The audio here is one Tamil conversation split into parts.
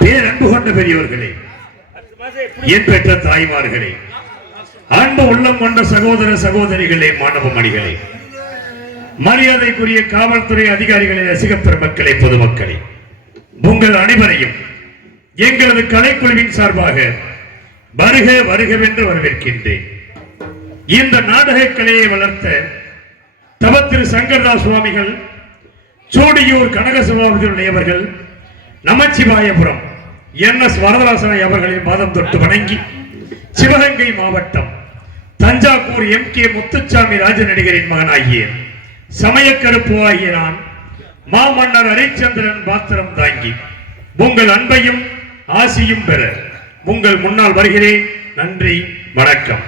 பேரன்பு கொண்ட பெரியவர்களே, என் பெற்ற தாய்மார்களே, அன்பு உள்ளம் கொண்ட சகோதர சகோதரிகளே, மாணவ மணிகளே, மரியாதைக்குரிய காவல்துறை அதிகாரிகளே, ரசிக பெருமக்களே, பொதுமக்களே, உங்கள் அனைவரையும் எங்களது கலைக்குழுவின் சார்பாக வருக வருகவென்று வரவேற்கின்றேன். இந்த நாடக கலையை வளர்த்த தவ திரு சங்கரதாஸ் சுவாமிகள், சோடியூர் கனக சபாபதி அவர்கள், நமச்சிவாயபுரம் NS வரதராசனை அவர்களின் பாதம் தொட்டு வணங்கி, சிவகங்கை மாவட்டம் தஞ்சாவூர் MK முத்துச்சாமி ராஜநடிகரின் மகனாகிய சமயக்கருப்பு ஆகிய நான் மாமன்னர் ஹரிச்சந்திரன் பாத்திரம் தாங்கி உங்கள் அன்பையும் ஆசியும் பெற உங்கள் முன்னால் வருகிறேன். நன்றி, வணக்கம்.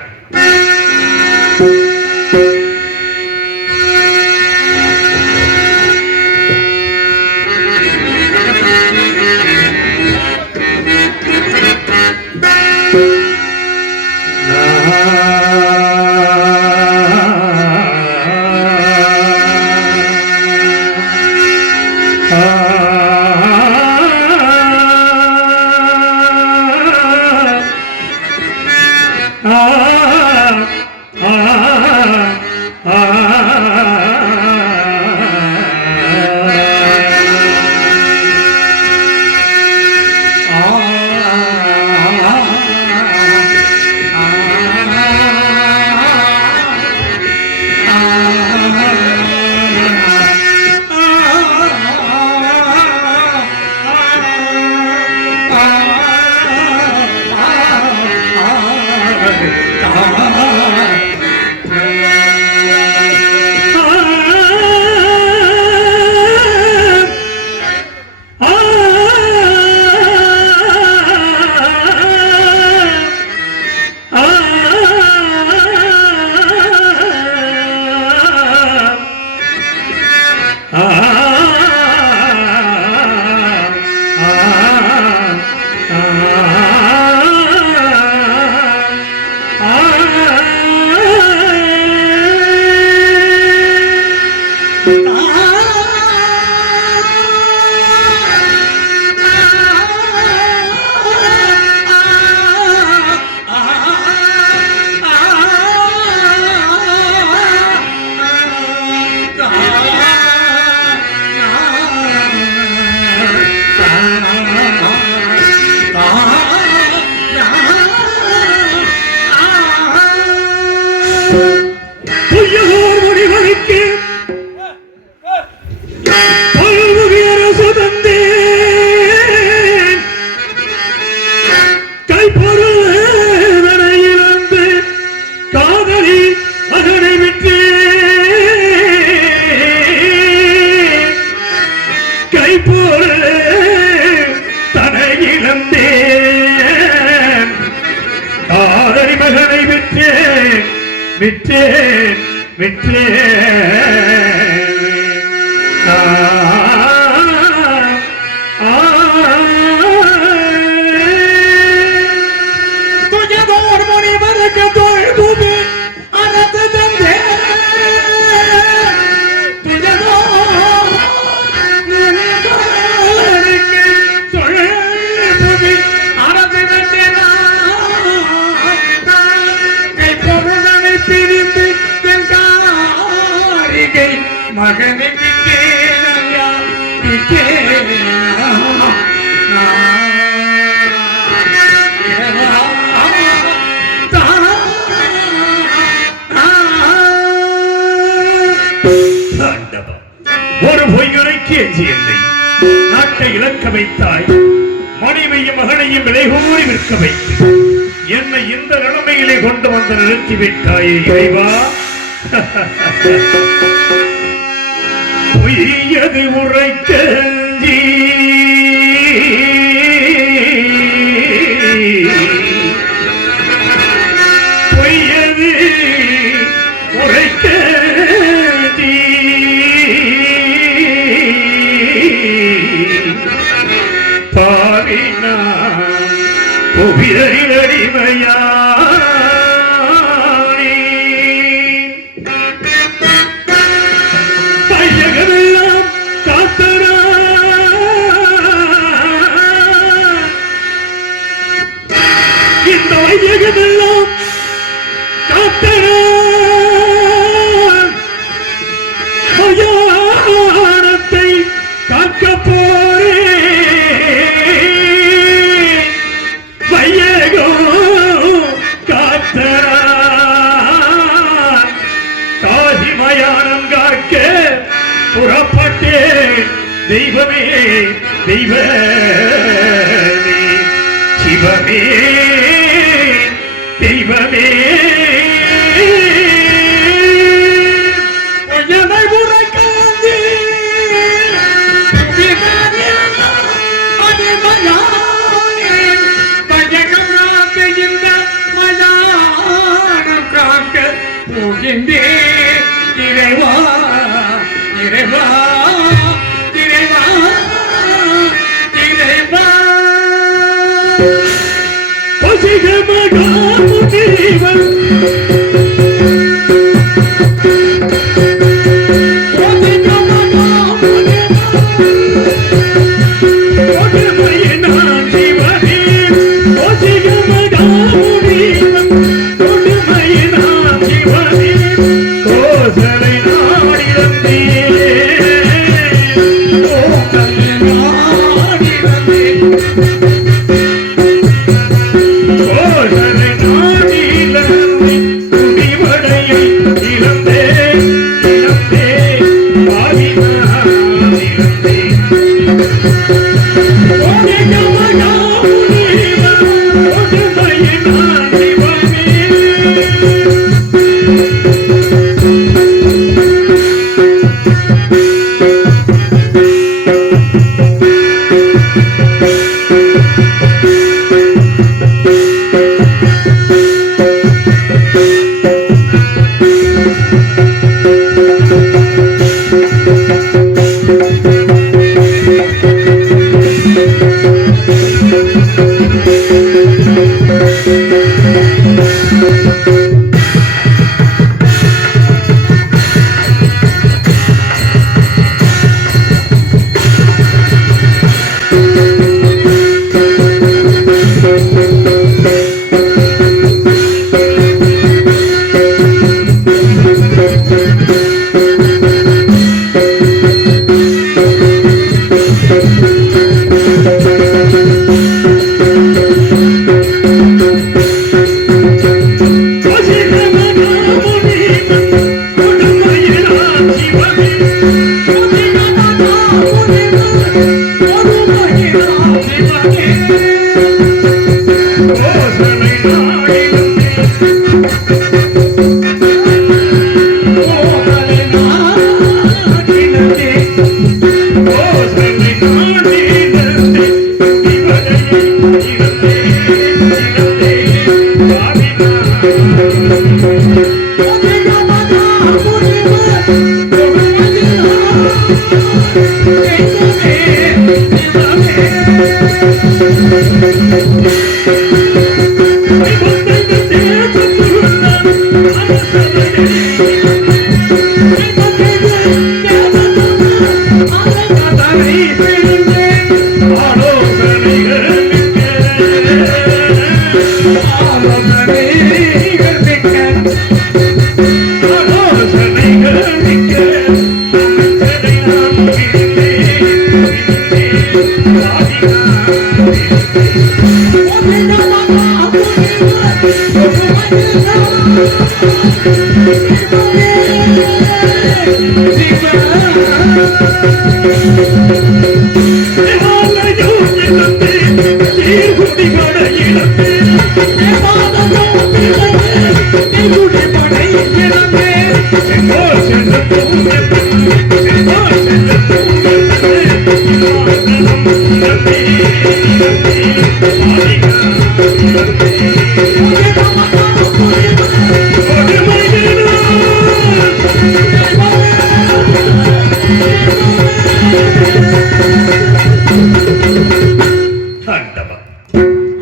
ஒரு பொய்யுரைக்கு எஞ்சியல்லை. நாட்டை இழக்க வைத்தாய், மனைவியும் மகனையும் விலை கூறி விற்க வைத்து என்னை இந்த நிலைமையிலே கொண்டு வந்து நிறுத்தி விட்டாயே இறைவா. பொய்யது உரைக்க பொய்யது உரைக்க அடிமையா பையகமெல்லாம் காத்தரா உலகமெல்லாம் மயானத்தை காக்க போரே வையகோ காத்தரா காதி மயானம் காக்க புறப்பட்டே தெய்வமே தெய்வமே சிவமே தெய்வமே இறைவா இறைவா இறைவா இறைவா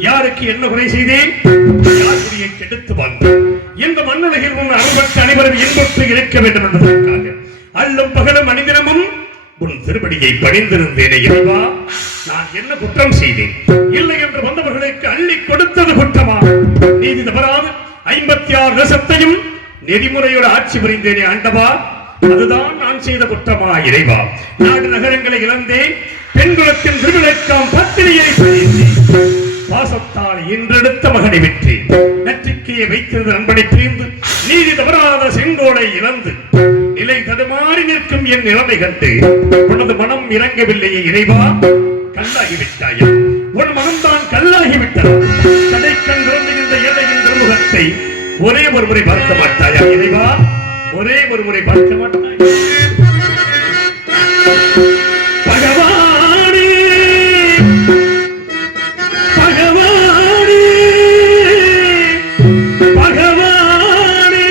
யாருக்கு என்ன குறை செய்தேன்? யாருடைய கெடுத்து வாழ்ந்தேன்? இந்த மண்ணுலகில் உன் அன்பற்ற அனைவரும் இன்பற்று இருக்க வேண்டும் என்பதற்காக அல்லும் பகலும் அணிதினமும் உன் திருப்படியை பணிந்திருந்தேனே இறைவா, நான் என்ன குற்றம் செய்தேன்? இல்லை என்று வந்தவர்களுக்கு அள்ளி கொடுத்தது குற்றமா? நீதி தவறாது 56 தேசத்தையும் நெறிமுறையோடு ஆட்சி புரிந்தேனே ஆண்டவா, அதுதான் நான் செய்த குற்றமா இறைவா? நாடு நகரங்களை இழந்தேன், பெண்குலத்தின் திருவிழக்காம் பத்திரியை பாசத்தால் இன்றெடுத்த மகனை வெற்றி நற்றிக்கையை வைத்திருந்த நண்பனை பிரிந்து நீதி தவறாத செங்கோலை இழந்து நிலை தடுமாறி நிற்கும் என் நிலைமை கண்டு உனது மனம் இறங்கவில்லையே இறைவா, கல்லாகிவிட்டாயா? உன் மனம்தான் கல்லாகிவிட்டதா? கடைக்கண் திறந்துகின்ற ஏழையின் திருமுகத்தை ஒரே ஒரு முறை பார்க்க மாட்டாயா இறைவா? ஒரே ஒரு முறை பார்க்க மாட்டாயா? பகவானே பகவானே பகவானே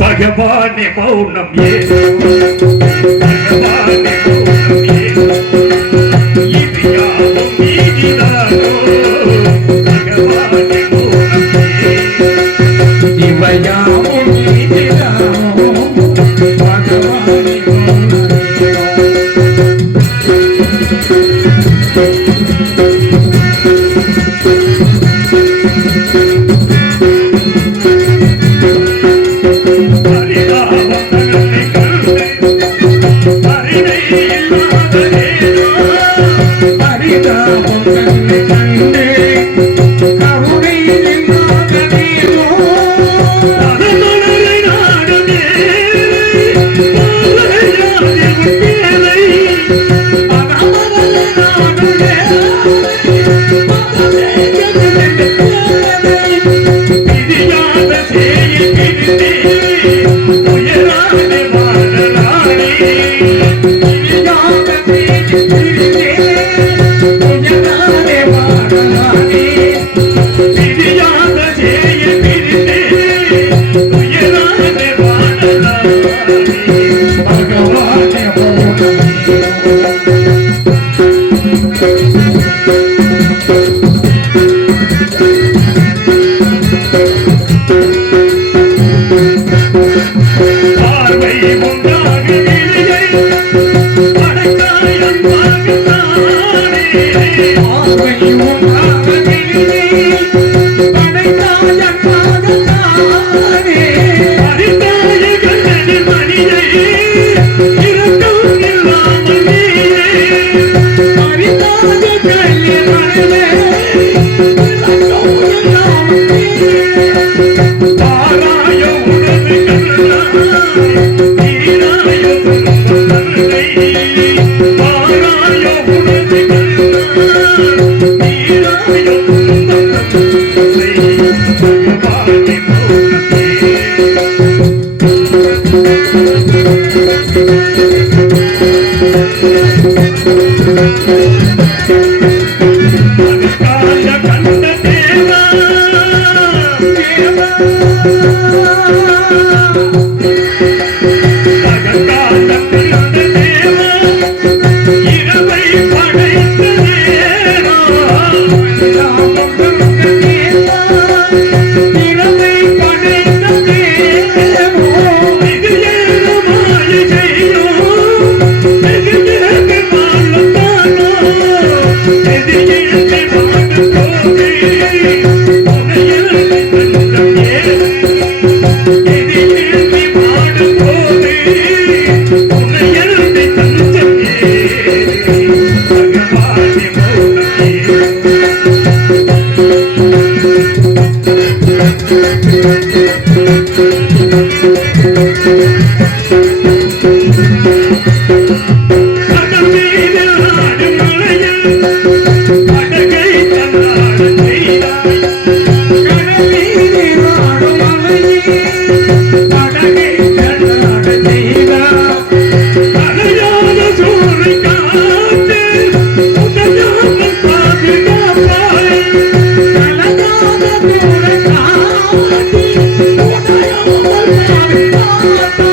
பகவானே மௌனம் ஏனோ, பகவானே மௌனம் ஏனோ, இது யாவும் நீதிதானோ, பகவானே மௌனம் ஏனோ, இவையாவும் நீதிதானோ, பகவானே மௌனம்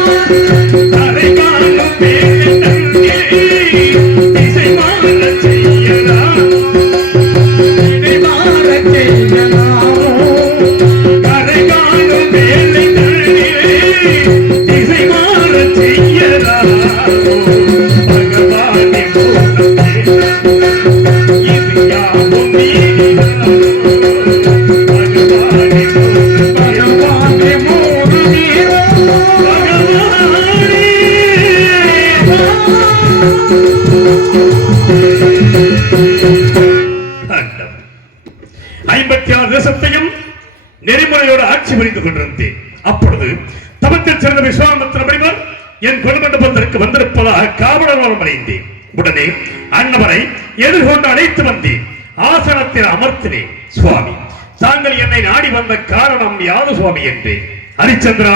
Thank you. பகவானே இது யாவும் நீதிதானோ பகவானே பகவானே மூடு நீரோ பகவானே 56 தேசத்தையும் நெறிமுறையோடு ஆட்சி புரிந்து கொண்டிருந்தேன். அப்பொழுது தமத்தில் சிறந்த விஸ்வாமித்திர முனிவர் என் கொள்மண்டபத்திற்கு வந்திருப்பதாக காவலர் அடைந்தேன். உடனே அன்னவரை எதிர்கொண்டு அழைத்து வந்தேன். ஆசனத்தில் அமர்த்தினேன். சுவாமி, தாங்கள் என்னை நாடி வந்த காரணம் யாது சுவாமி என்றேன். ஹரிச்சந்திரா,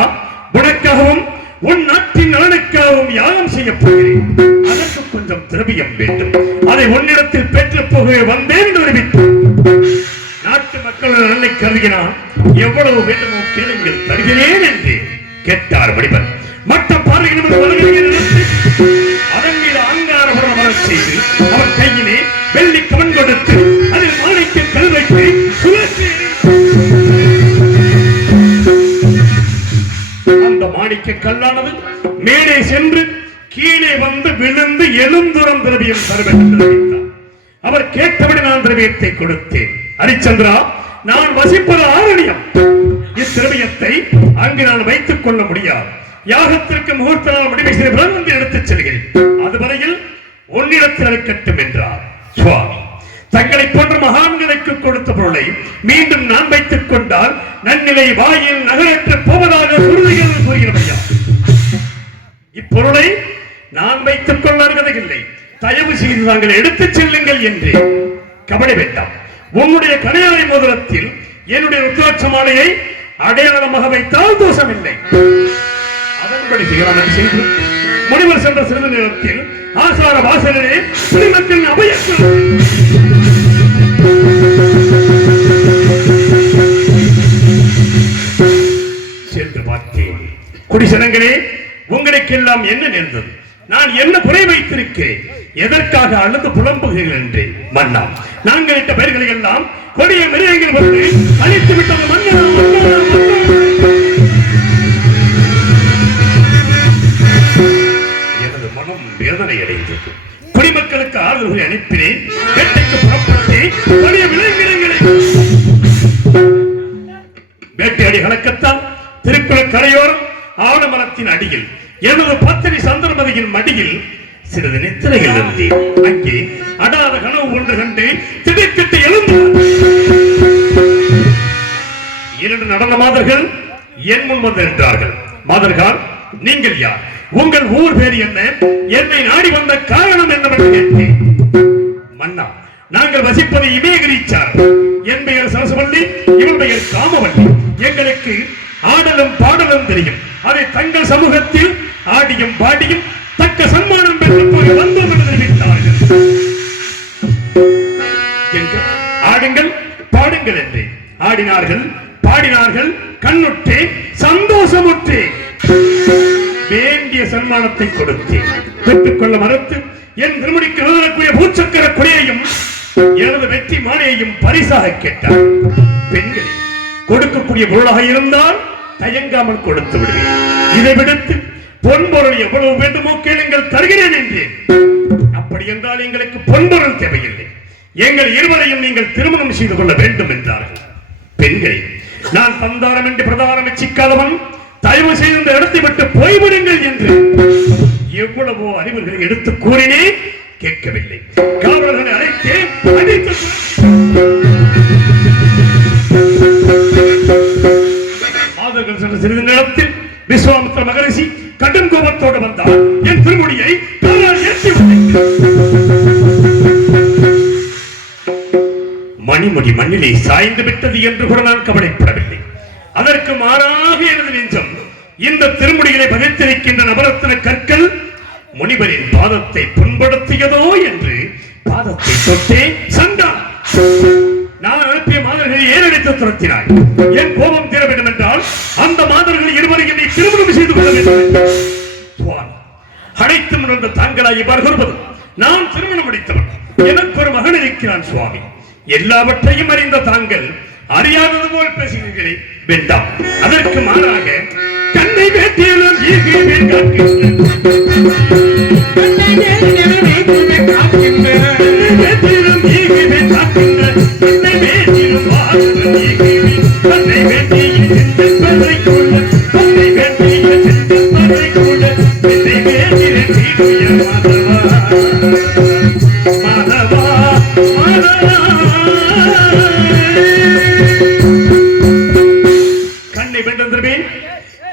உனக்காகவும் உன் நாட்டின் நலனுக்காகவும் யாகம் செய்யப்படுகிறேன். அதற்கு கொஞ்சம் திரவியம் வேண்டும். அதை உன்னிடத்தில் பெற்று போக வந்தேன் என்று அறிவித்தேன். நாட்டு மக்கள் நன்மை கருதினான். எவ்வளவு வேண்டுமோ கேளுங்கள், தருகிறேன் என்று கேட்டார் வடிவன். மற்ற பார்வையிலும் அதன் மீது ஆங்காரபுரம் அமரச் செய்து அவர் கையிலே வெள்ளி கவன் கொடுத்து அதில் மாணிக்க கல் வைத்து சுழற்றி அந்த மாணிக்க கல்லானது மேலே சென்று கீழே வந்து விழுந்து எழுந்துரம் திரவியம் தருவேன் என்று தெரிவித்தார். அவர் கேட்டபடி நான் திரவியத்தை கொடுத்தேன். ஹரிச்சந்திரா, நான் வசிப்பது ஆரண்யம். இத்திரவியத்தை அங்கு நான் வைத்துக் கொள்ள முடியாது. யாகத்திற்கு முகூர்த்த நாள் முடிவு செய்து வந்து எடுத்துச் செல்கிறேன். அதுவரையில் உன்னிடத்தில் இருக்கட்டும் என்றார். சுவாமி, தங்களை போன்ற மகான்களுக்கு கொடுத்த பொருளை மீண்டும் நான் வைத்துக் கொண்டால் நன்னிலை வாயில் நகரற்று போவதாக உறுதிகள் கூறுகிறவையா? இப்பொருளை நான் வைத்துக் கொள்ள அருகதையில்லை. தயவு செய்து தாங்கள் எடுத்துச் செல்லுங்கள் என்று. கவலை வேண்டாம். உன்னுடைய கடையாளை மோதிரத்தில் என்னுடைய ருத்ராட்ச மாலையை அடையாளமாக வைத்தால் தோஷமில்லை. அதன்படி செய்து முனிவர் சென்ற சிறிது நேரத்தில் ஆசார வாசலிலே குடிமக்கள் அபயத்தில் சென்று பார்த்தேன். குடிசனங்களே, உங்களுக்கெல்லாம் என்ன நேர்ந்தது? நான் என்ன குறை வைத்திருக்கிறேன்? எதற்காக அழுது புலம்புகிறீர்கள் என்று. மன்னா, நாங்கள் இட்ட பெயர்களை எல்லாம் கொடிய மிருகங்கள் கொண்டு அழித்து விட்டது. மன்னா, எனது மனம் வேதனை அடைந்தது. குடிமக்களுக்கு ஆதரவை அனுப்பினேன். வேட்டைக்கு புறப்பட்டு கொடிய விலங்கினங்களை வேட்டையாடி கலக்கத்தால் திருக்குறள் கரையோரம் ஆலமரத்தின் அடியில் எனது பத்தினி சந்திரமதியின் மடியில் சிறிது நித்திரையில் இருந்தேன். அங்கே அடாத கனவு ஒன்று கண்டு திடுக்கிட்டு எழுந்தார். 2 நடன மாதர்கள் என் முன் வந்து நின்றார்கள். மாதர்கள், நீங்கள் யார்? உங்கள் ஊர் பேர் என்ன? என்னை நாடி வந்த காரணம் என்னவென்று கேட்டேன். மன்னா, நாங்கள் வசிப்பது இமயகிரீச்சார். என் பெயர் சரசுவல்லி, இவன் பெயர் காமவல்லி. எங்களுக்கு ஆடலும் பாடலும் தெரியும். அதை தங்கள் சமூகத்தில் ஆடியும் பாடியும் தக்க சன்மானம் பெற்று போய் வந்தோம் என்று தெரிவித்தார்கள். ஆடுங்கள் பாடுங்கள் என்று ஆடினார்கள், பாடினார்கள். கண்ணுற்றே, சந்தோஷமுற்றே. வேண்டிய சன்மானத்தை கொடுத்தேன். பெற்றுக்கொள்ள மறுத்து என் திருமுடிக்கு எழுதக்கூடிய பூச்சக்கர கொடியையும் எனது வெற்றி மாலையையும் பரிசாக கேட்டார். பெண்கள் கொடுக்கக்கூடிய பொருளாக இருந்தால் தயங்காமல் கொடுத்து விடுவேன். இதை விடுத்து பொன்பொருள் எவ்வளவு வேண்டுமோ கேளுங்கள், தருகிறேன் என்றேன். அப்படி என்றால் எங்களுக்கு பொன்பொருள் தேவையில்லை. எங்கள் இருவரையும் நீங்கள் திருமணம் செய்து கொள்ள வேண்டும் என்றார்கள். பெண்களை, நான் தந்தாரம் என்று பிரதாரம் சிக்காதவன், தயவு செய்து இந்த இடத்தை விட்டு போய்விடுங்கள் என்று எவ்வளவோ அறிவுகளை எடுத்து கூறினேன். கேட்கவில்லை. காவலர்களை அழைத்தே அடித்து மாதர்கள் சென்ற சிறிது நேரத்தில் விஸ்வாமித்திர மகரிஷி கடும் கோபத்தோடு வந்தார். என் திருமுடியை ஏற்றி மணிமுடி மண்ணிலே சாய்ந்து விட்டது என்று கூட நான் கவலைப்படவில்லை. அதற்கு மாறாக எனது நெஞ்சம் இந்த திருமுடிகளை பதித்திருக்கின்ற நவரத்தின கற்கள் முனிவரின் பாதத்தை புண்படுத்தியதோ என்று பாதத்தை தொட்டே சண்டா. நான் அனுப்பிய மாதர்களை ஏறெடுத்து துரத்தினாய். என் கோபம் தீர வேண்டும் என்றால் அந்த மாதர்கள் இருவரையும் நீ திருமணம் செய்து கொள்ள வேண்டும். அனைத்து முன்வந்த தாங்களாய் இவ்வாறு கூறுவது. நான் திருமணம் முடித்தவன். எனக்கு ஒரு மகன் இருக்கிறான் சுவாமி. எல்லாவற்றையும் அறிந்த தாங்கள் அறியாதது போல் பேசுகிறீர்களே, வேண்டாம். அதற்கு மாறாக கண்ணை வேட்டியிலும் ஈகுவே காக்கின்ற கண்ணை வேட்டியிலும் ஈகுவே காக்கின்ற வேட்டியிலும் ஈகுவே காக்கின்ற கண்ணை வேட்டியிலும் வாசல் ஈகுவே கண்ணை வேட்டியில் சிந்தப்பதை கூட கண்ணை வேட்டியில் சிந்தப்பதை கூட கண்ணை வேட்டியில் ஈகுவே மாதவா கண்ணை வென்றந்திருவேன்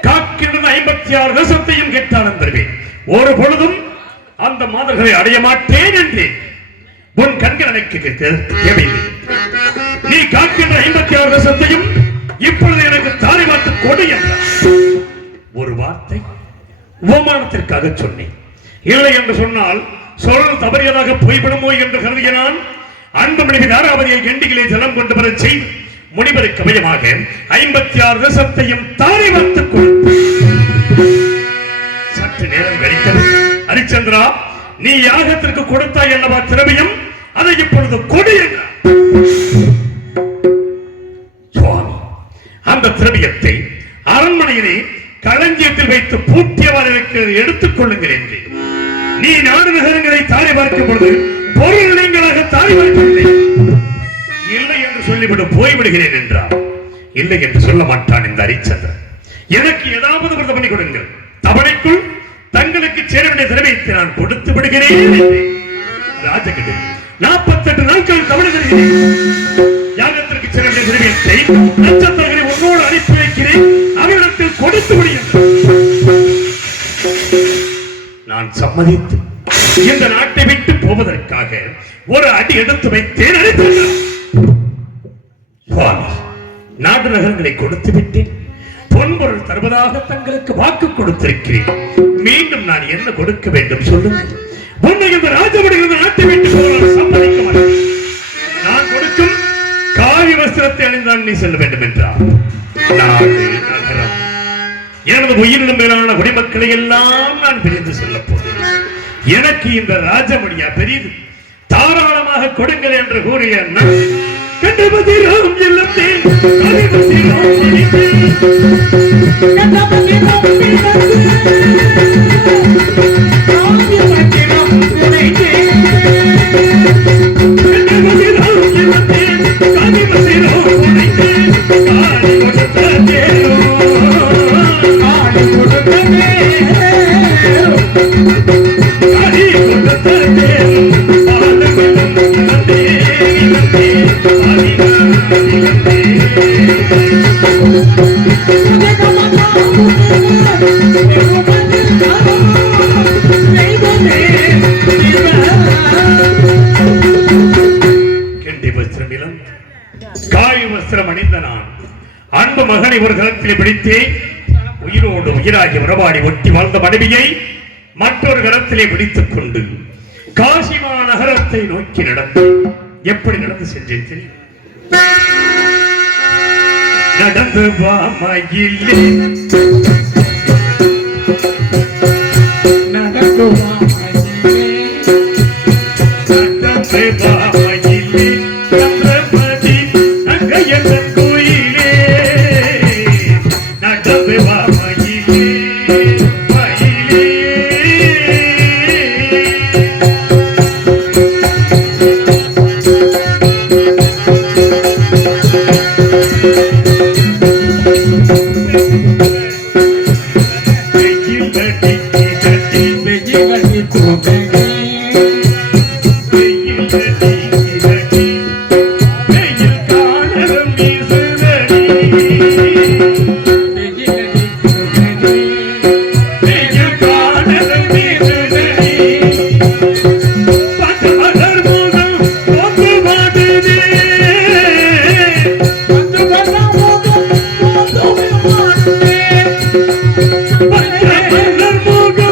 காக்கின்றது 56 தேசத்தையும் கேட்டான் தருவேன் ஒரு பொழுதும் அந்த மாதர்களை அடைய மாட்டேன் என்றேன் உன் கண்கள் எனக்கு தேவையில்லை நீ காக்கின்ற 56 தேசத்தையும் இப்பொழுது எனக்கு தாரை பார்த்து கொடு என்றார் ஒரு வார்த்தை உபமானத்திற்காக சொன்னேன் இல்லை என்று சொன்னால் சொல் தவறியதாக போய்விடுமோ என்று கருதிய நான் அன்புமணி தாராவதியை கண்டிகளை ஜலம் கொண்டு வர செய்து முனிவருக்கு கவயமாக 56 தேசத்தையும் தாரை பார்த்துக் கொடுத்து சற்று நேரம் கழித்தது ஹரிச்சந்திரா நீ யாகத்திற்கு கொடுத்தாய் அல்லவா திரவியம் அதை இப்பொழுது கொடு என்றார் சுவாமி அந்த திரவியத்தை அரண்மனையிலே களஞ்சியத்தில் வைத்து பூட்டியவாறு இருக்கிறது எடுத்துக் கொள்ளுங்கள் என்று நீ நாடு நகரங்களை தாரை பார்க்கும் பொழுது பொருள் நீங்களாக தாரை பார்க்கவில்லை இல்லை என்று சொல்லிவிட்டு போய்விடுகிறேன் என்றார் இல்லை என்று சொல்ல மாட்டான் இந்த ஹரிச்சந்திரன் எனக்கு ஏதாவது விரதம் பண்ணி கொடுங்கள் தவணைக்குள் தங்களுக்கு சேர வேண்டிய திரவியத்தை நான் கொடுத்து விடுகிறேன் ராஜகிரி 48 நாட்கள் தவணை தருகிறேன் யாகத்திற்கு சேர வேண்டிய திரவியத்தை நட்சத்திரங்களை உன்னோடு அனுப்பி வைக்கிறேன் அவரிடத்தில் கொடுத்து விடுகிறேன் நான் சம்மதித்து இந்த நாட்டை விட்டு போவதற்காக ஒரு அடி எடுத்து வைத்தேன் சுவாமி நாடு நகரங்களை கொடுத்து விட்டேன் பொன்பொருள் தருவதாக தங்களுக்கு வாக்கு கொடுத்திருக்கிறேன் மீண்டும் நான் என்ன கொடுக்க வேண்டும் சொல்லுங்கள் உன்னை இந்த ராஜபடிகள் நாட்டை விட்டு போவதாக சம்மதிக்க மாட்டேன் நான் கொடுக்கும் காவி வஸ்திரத்தை அணிந்தான் நீ செல்ல வேண்டும் என்றார் நாடு நகரம் எனது உயிரினும் மேலான குடிமக்களை எல்லாம் நான் பிரிந்து செல்ல போகிறேன் எனக்கு இந்த ராஜமணியா பெரியது தாராளமாக கொடுங்கள் என்று கூறிய கண்டபதிராம் இல்லத்தே கண்டபதிராம் காய் வஸ்திரம் அணிந்த நான் அன்பு மகனை ஒரு கரத்தில் பிடித்தே உயிரோடு உயிராகி உறவாடி ஒட்டி வாழ்ந்த மனைவியை மற்றொரு கரத்திலே பிடித்துக் கொண்டு காசிமா நகரத்தை நோக்கி நடந்து எப்படி நடந்து சென்றேன் தெரியும் நடந்து வாமையிலே நடந்து வாமையிலே சந்திரபதி அங்கையன் கோயிலே நடந்து வாமையிலே மயிலே மலர் முகம்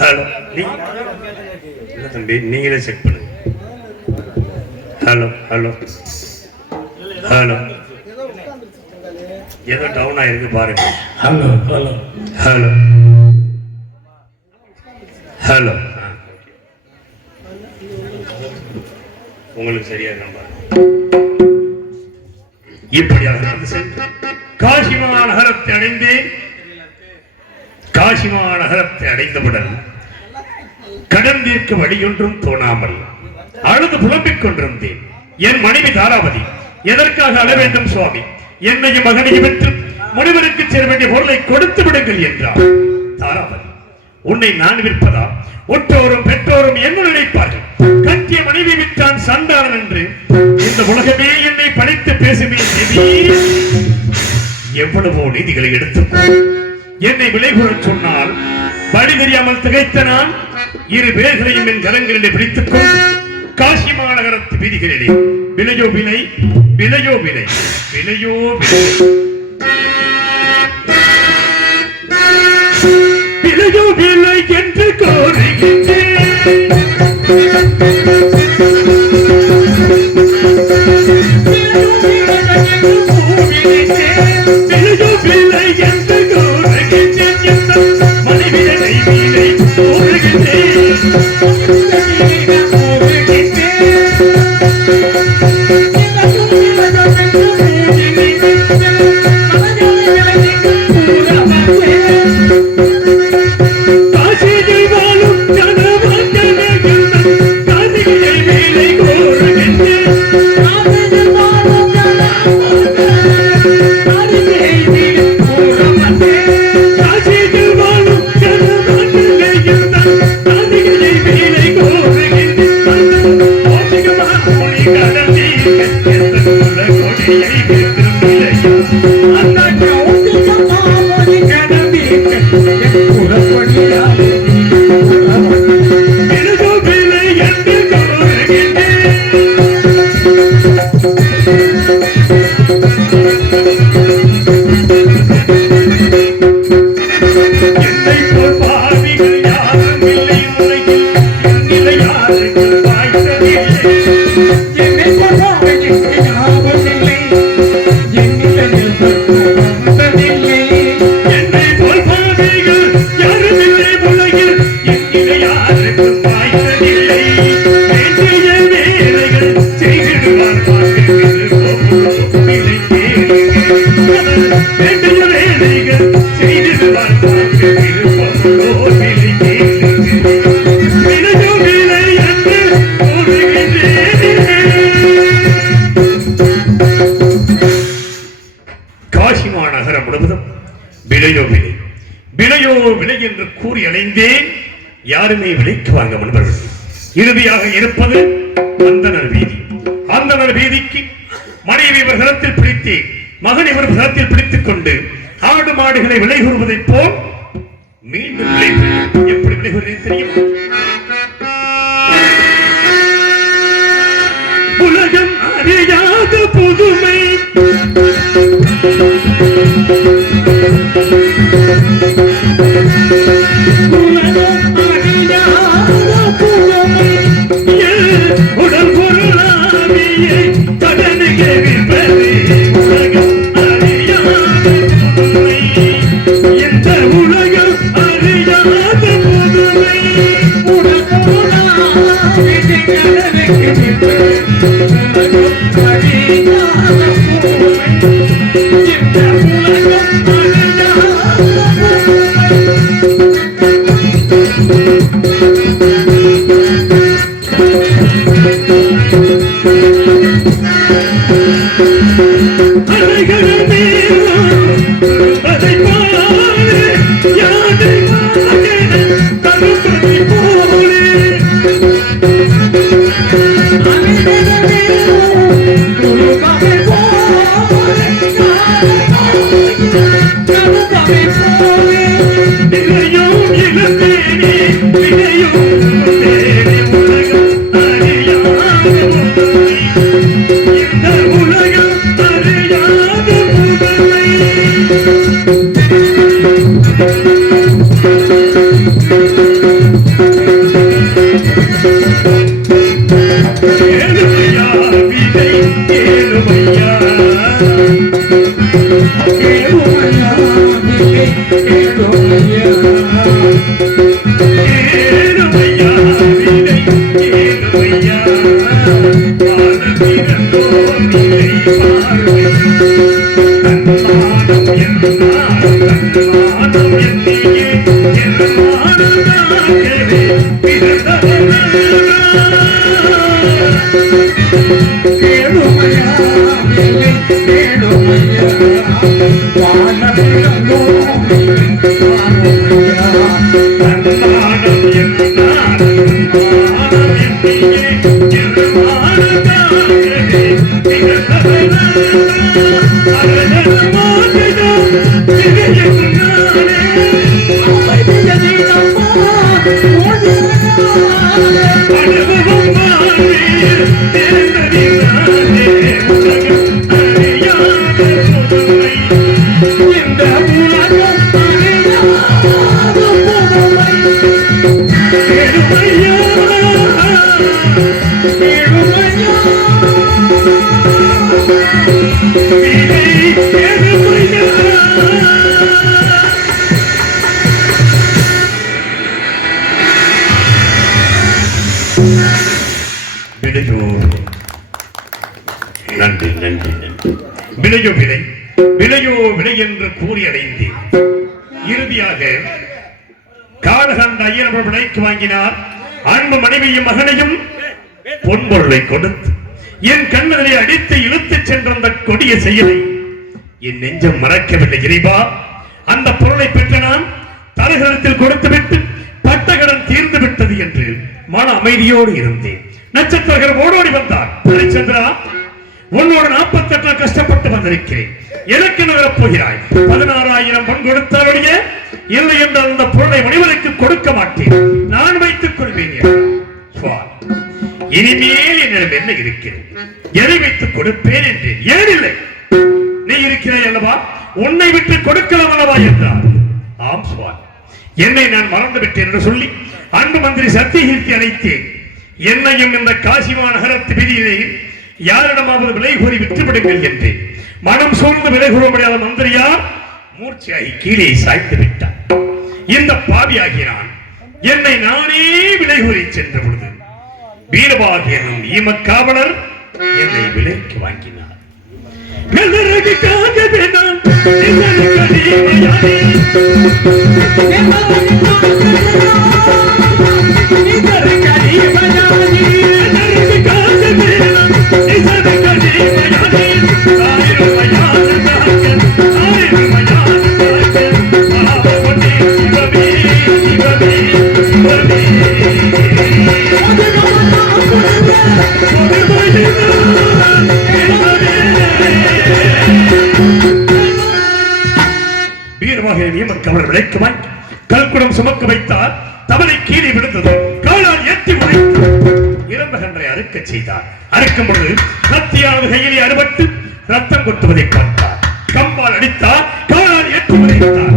ஹலோ தம்பி நீங்களே செக் பண்ணுங்க. ஹலோ ஹலோ ஹலோ ஏதோ டவுன் ஆயிருக்கு பாருங்க. ஹலோ ஹலோ ஹலோ ஹலோ உங்களுக்கு சரியா நம்பர். இப்படியாக நடந்து சென்று காசிமா நகரத்தை அடைந்தேன். காசிமா நகரத்தை அடைந்தவுடன் கடன் தீர்க்க வழியொன்றும் தோணாமல் அழுது புலம்பிக் கொண்டிருந்தேன். என் மனைவி தாராவதி எதற்காக அழ வேண்டும் சுவாமி, என்னையும் மகனையும் விட்டு முனிவருக்கு சேர வேண்டிய பொருளை கொடுத்து விடுங்கள் என்றார். தாராவதி, உன்னை நான் விற்பதா? ஒற்றோரும் பெற்றோரும் என்ன நினைப்பார்கள்? கட்டிய மனைவி விற்றான் சண்டாளன் என்று இந்த உலகமே என்னை பழித்து பேசுமே. எவ்வளவோ நீதிகளை எடுத்துக்கோ, என்னை விலை கூறச் சொன்னால் வழி தெரியாமல் திகைத்த நான் இரு பேர்களையும் என் கரங்களிலே பிடித்துக் கொண்டு காசி மாநகரத்து வீதிகளிலே விலையோ விலை, விலையோ விலை, விலையோ விலை, விலையோ விலை என்று கோருகின்றேன். விலையோ விலை என்று கோருகின்றேன். மனைவியை விலை கோருகின்றேன். யாருமே விலைக்கு வாங்க முன்வரவில்லை. இறுதியாக இருப்பது அந்தனர் வீதி. அந்தனர் வீதிக்கு மனைவி இவர் கரத்தில் பிடித்து மகன் இவர் கரத்தில் பிடித்துக் கொண்டு ஆடு மாடுகளை விலை கூறுவதைப் போல் மீண்டும் விலை கூறும். எப்படி விலை கூறுவது தெரியும்? உலகம் அறியாத புதுமை, உடல் பொருளாவியை கடனுக்கு விற்பது. உலகம் அறியாத புதுமை, இந்த உலகம் அறியாத புதுமை. உடல் பொருளாவியை கடனுக்கு விற்பது. உலகம் அறியாத புதுமை, இந்த உலகம் அறியாத புதுமை. நன்றி நன்றி நன்றி. விலையோ விலை, விலையோ விலை என்று கூறி அடைந்தேன். இறுதியாக காலகண்ட ஐயர் விலைக்கு வாங்கினார். அன்பு மனைவியும் மகனையும் பொன்பொருளை கொடுத்து என் கண்ணனை அடித்து இழுத்துச் சென்ற அந்த கொடிய செயலை என் நெஞ்சம் மறக்கவில்லை. இறைவா, அந்த பொருளை பெற்ற நான் தலைகளத்தில் கொடுத்துவிட்டு பட்டகடன் தீர்ந்து விட்டது என்று மன அமைதியோடு இருந்தேன். நட்சத்திரர்கள் ஓடோடி வந்தார். ஹரிச்சந்திரா, உன்னோடு 48 கஷ்டப்பட்டு வந்திருக்கிறேன். எனக்கு நகரப் போகிறாய். 16,000 பொன் கொடுத்தாலுடைய இல்லை என்றால் அந்த பொருளை முனிவருக்கு கொடுக்க மாட்டேன், நான் வைத்துக் கொள்வேன். இனிமேல் என்னிடம் என்ன இருக்கிறது, எதை வைத்துக் கொடுப்பேன் என்றேன். ஏன் இல்லை, நீ இருக்கிறாய் அல்லவா, உன்னை விட்டு கொடுக்கலாம் அல்லவா என்றார். ஆம் சுவாமி, என்னை நான் மறந்து விட்டேன் என்று சொல்லி அன்பு மந்திரி சத்தியகீர்த்தி அழைத்தேன். என்னையும் இந்த காசிமா நகரத்து விதியிலே யாரிடமாவது விலை கூறி விற்றுவிடுங்கள் என்று மனம் சூழ்ந்து விலை கூற முடியாத மந்திரியார் மூர்ச்சியாகி கீழே சாய்த்து விட்டார். இந்த பாவியாகிறான். என்னை நானே விலை கூறி சென்ற பொழுது வீரபாக என்னும் ஈமக்காவலர் என்னை விலைக்கு வாங்கினார். அவர் விலைக்கு வாங்கி கல்குடம் சுமக்க வைத்தார். தவளை கீழே விழுந்தது. காலால் ஏற்றி உடைத்து இரம்பகன்றை அறுக்க செய்தார். அறுக்கும் பொழுது கத்தியானது கையிலே அறுபட்டு ரத்தம் கொட்டுவதை பார்த்தார். கம்பால் அடித்தார். காலால் ஏற்றி உடைத்தார்.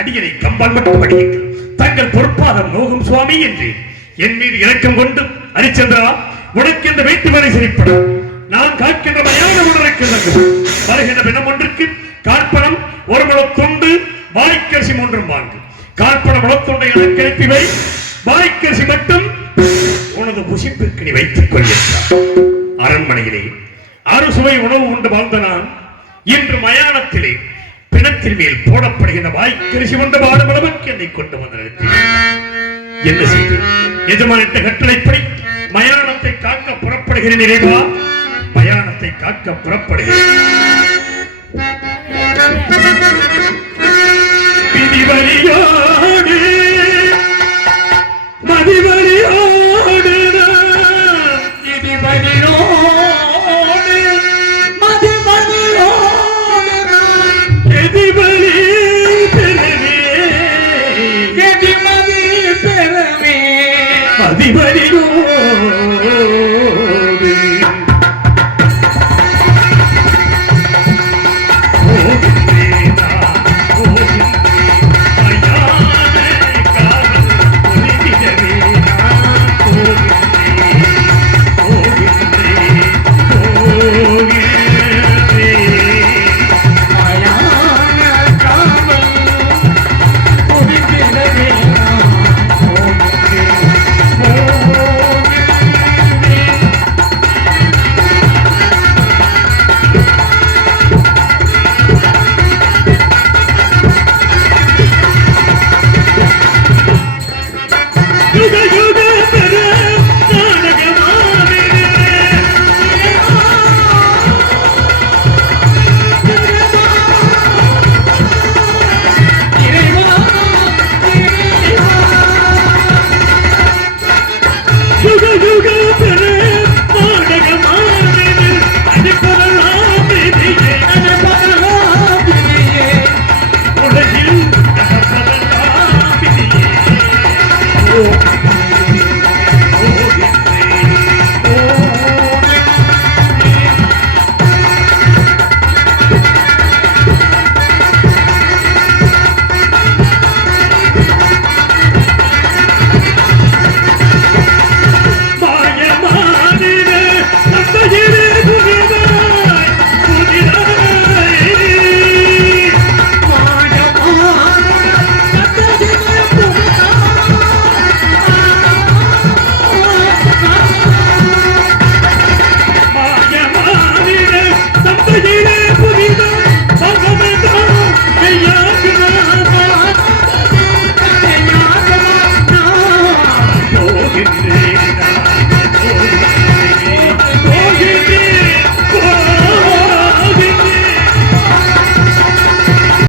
அடியனை கம்பால் மட்டும் அடியுங்கள், தங்கள் பொறுப்பாக நோகும் சுவாமி என்று என் மீது இரக்கம் கொண்டு, ஹரிச்சந்திரா, உனக்கு இந்த வைத்து வரை சிரிப்படும், நான் காக்கின்ற மயான உணர்வுக்கு வருகின்ற பிணம் ஒன்றுக்கு காற்பணம் ஒரு முழத்தொண்டு, வாய்க்கரிசி ஒன்றும் வாங்கு. காற்பணம் முழத்தொண்டை எனக்கு அனுப்பிவை, வாய்க்கரிசி மட்டும் உனது புசிப்பிற்கு நீ வைத்துக் கொள்கிறார். அரண்மனையிலே அறுசுவை உணவு உண்டு வாழ்ந்த நான் இன்று மயானத்திலே பிணத்தின் மேல் போடப்படுகின்ற வாய்க்கரிசி கொண்டு வாழும் அளவுக்கு என்னை கொண்டு வந்து நிறுத்தினார். என்ன செய்து எஜமானிட்ட கட்டளைப்படி மயானத்தை காக்க புறப்படுகிறேன். இறைவா, மயானத்தை காக்க புறப்படுகிறேன். விதிவரியோடு மதிவரியோடு விதிவரியோடு மதிவரியோடு எதிபலி பெறவே எதிமதி பெறவே மதிவரியோடு